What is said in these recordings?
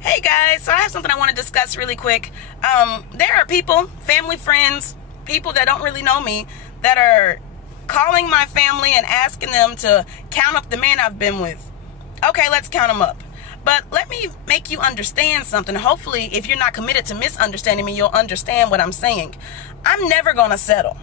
Hey guys, so I have something I want to discuss really quick. There are people, family, friends, people that don't really know me that are calling my family and asking them to count up the men I've been with. Okay, let's count them up. But let me make you understand something. Hopefully, if you're not committed to misunderstanding me, you'll understand what I'm saying. I'm never going to settle.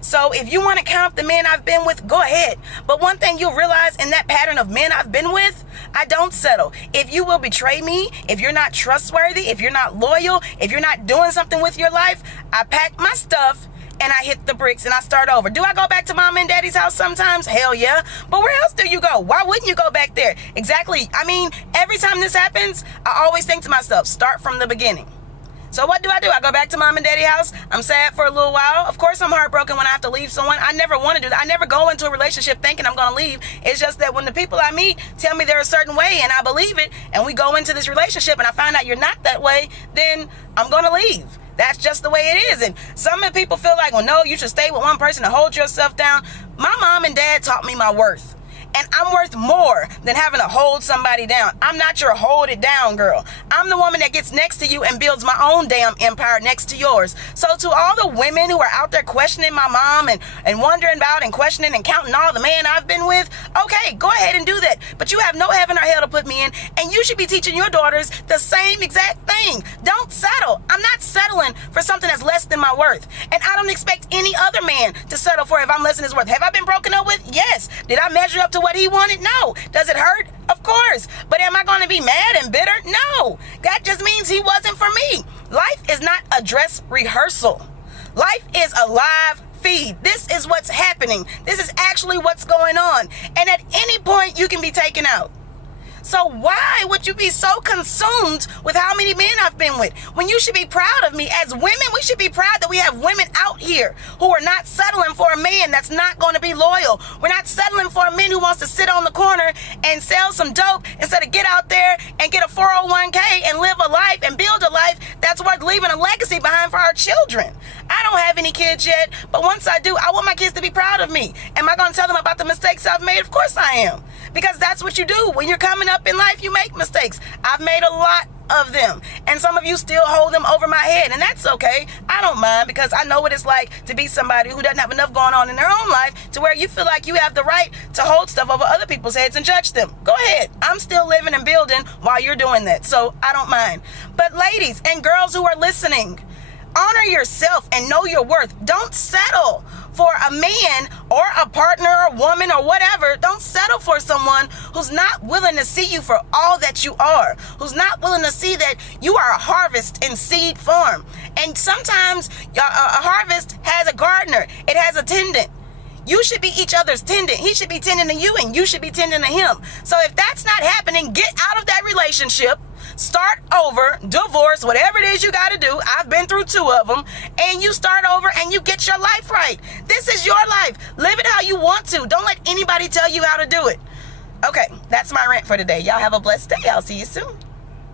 So if you want to count up the men I've been with, go ahead. But one thing you'll realize in that pattern of men I've been with, I don't settle. If you will betray me, if you're not trustworthy, if you're not loyal, if you're not doing something with your life, I pack my stuff and I hit the bricks and I start over. Do I go back to mom and daddy's house sometimes? Hell yeah. But where else do you go? Why wouldn't you go back there? Exactly. I mean, every time this happens, I always think to myself, start from the beginning. So what do? I go back to mom and daddy's house. I'm sad for a little while. Of course, I'm heartbroken when I have to leave someone. I never want to do that. I never go into a relationship thinking I'm going to leave. It's just that when the people I meet tell me they're a certain way and I believe it, and we go into this relationship and I find out you're not that way, then I'm going to leave. That's just the way it is. And some of the people feel like, well, no, you should stay with one person to hold yourself down. My mom and dad taught me my worth. And I'm worth more than having to hold somebody down. I'm not your hold it down girl. I'm the woman that gets next to you and builds my own damn empire next to yours. So to all the women who are out there questioning my mom and wondering about and questioning and counting all the men I've been with, okay, go ahead and do that. But you have no heaven or hell to put me in. And you should be teaching your daughters the same exact thing. Don't settle. I'm not settling for something that's less than my worth. And I don't expect any other man to settle for if I'm less than his worth. Have I been broken up with? Yes. Did I measure up to what he wanted? No. Does it hurt? Of course. But am I going to be mad and bitter? No. That just means he wasn't for me. Life is not a dress rehearsal. Life is a live feed. This is what's happening. This is actually what's going on. And at any point you can be taken out. So why would you be so consumed with how many men I've been with when you should be proud of me? As women, we should be proud that we have women out here who are not settling for a man that's not going to be loyal. We're not settling for a man who wants to sit on the corner and sell some dope instead of get out there and get a 401k and live a life and build a life that's worth leaving a legacy behind for our children. I don't have any kids yet, but once I do, I want my kids to be proud of me. Am I going to tell them about the mistakes I've made? Of course I am. Because that's what you do. When you're coming up in life, you make mistakes. I've made a lot of them. And some of you still hold them over my head. And that's okay. I don't mind because I know what it's like to be somebody who doesn't have enough going on in their own life to where you feel like you have the right to hold stuff over other people's heads and judge them. Go ahead. I'm still living and building while you're doing that. So I don't mind. But ladies and girls who are listening, honor yourself and know your worth. Don't settle for a man or a partner or woman or whatever. Don't settle for someone who's not willing to see you for all that you are, who's not willing to see that you are a harvest in seed form. And sometimes a harvest has a gardener. It has a tendant. You should be each other's tendant. He should be tending to you and you should be tending to him. So if that's not happening, get out of that relationship. Start over, divorce, whatever it is you got to do. I've been through 2 of them. And you start over and you get your life right. This is your life. Live it how you want to. Don't let anybody tell you how to do it. Okay, that's my rant for today. Y'all have a blessed day. I'll see you soon.